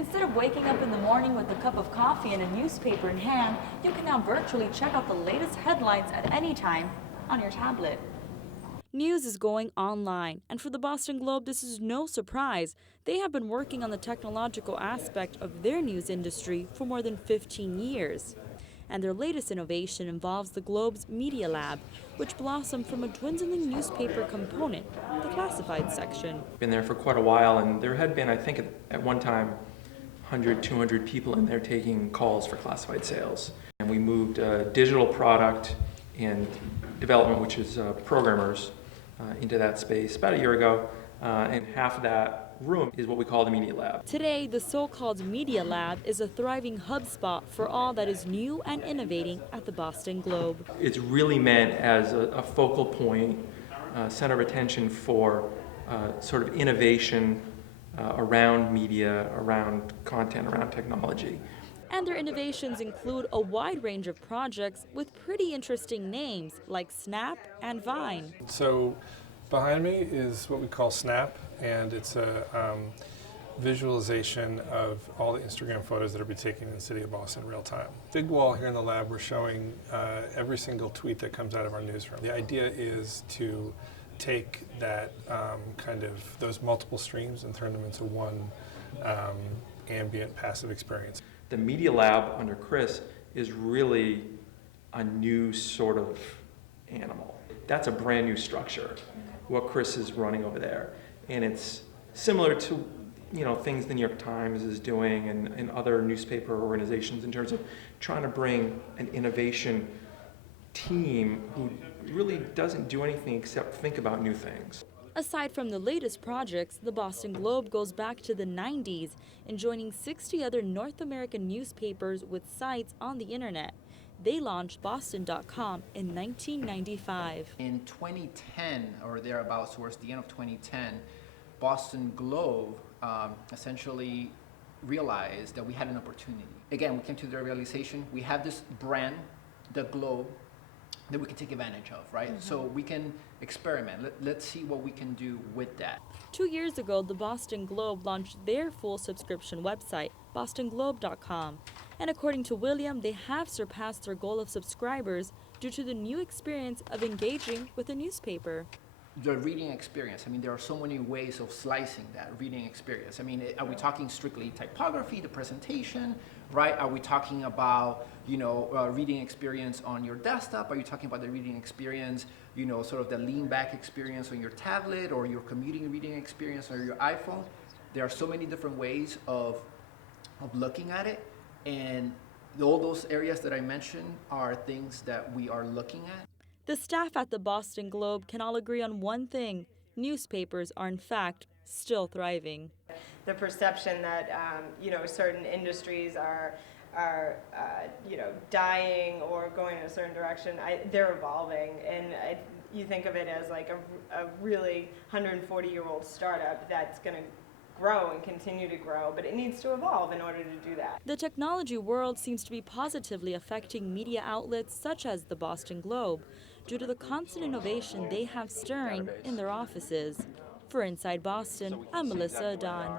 Instead of waking up in the morning with a cup of coffee and a newspaper in hand, you can now virtually check out the latest headlines at any time on your tablet. News is going online, and for the Boston Globe, this is no surprise. They have been working on the technological aspect of their news industry for more than 15 years. And their latest innovation involves the Globe's Media Lab, which blossomed from a dwindling newspaper component, the classified section. Been there for quite a while, and there had been, I think, at one time, 100, 200 people in there taking calls for classified sales. And we moved digital product and development, which is programmers, into that space about a year ago, and half of that room is what we call the Media Lab. Today, the so-called Media Lab is a thriving hub spot for all that is new and innovating at the Boston Globe. It's really meant as a focal point, center of attention for sort of innovation around media, around content, around technology. And their innovations include a wide range of projects with pretty interesting names like Snap and Vine. So behind me is what we call Snap, and it's a visualization of all the Instagram photos that are being taken in the city of Boston in real time. Big wall here in the lab, we're showing every single tweet that comes out of our newsroom. The idea is to take that kind of those multiple streams and turn them into one ambient passive experience. The Media Lab under Chris is really a new sort of animal. That's a brand new structure, what Chris is running over there. And it's similar to things the New York Times is doing and other newspaper organizations in terms of trying to bring an innovation team who really doesn't do anything except think about new things. Aside from the latest projects, the Boston Globe goes back to the 90s and joining 60 other North American newspapers with sites on the internet. They launched Boston.com in 1995. In 2010 or thereabouts, towards the end of 2010, Boston Globe essentially realized that we had an opportunity. Again, we came to the realization we have this brand, the Globe, that we can take advantage of, right? Mm-hmm. So we can experiment. Let's see what we can do with that. 2 years ago, the Boston Globe launched their full subscription website, bostonglobe.com. And according to William, they have surpassed their goal of subscribers due to the new experience of engaging with a newspaper. The reading experience, I mean, there are so many ways of slicing that reading experience. I mean, are we talking strictly typography, the presentation, right? Are we talking about, reading experience on your desktop? Are you talking about the reading experience, sort of the lean back experience on your tablet or your commuting reading experience on your iPhone? There are so many different ways of looking at it. And all those areas that I mentioned are things that we are looking at. The staff at the Boston Globe can all agree on one thing. Newspapers are, in fact, still thriving. The perception that, certain industries are dying or going in a certain direction, they're evolving. And you think of it as like a really 140-year-old startup that's going to grow and continue to grow, but it needs to evolve in order to do that. The technology world seems to be positively affecting media outlets such as the Boston Globe due to the constant innovation they have stirring in their offices. For Inside Boston, I'm Melissa Adan.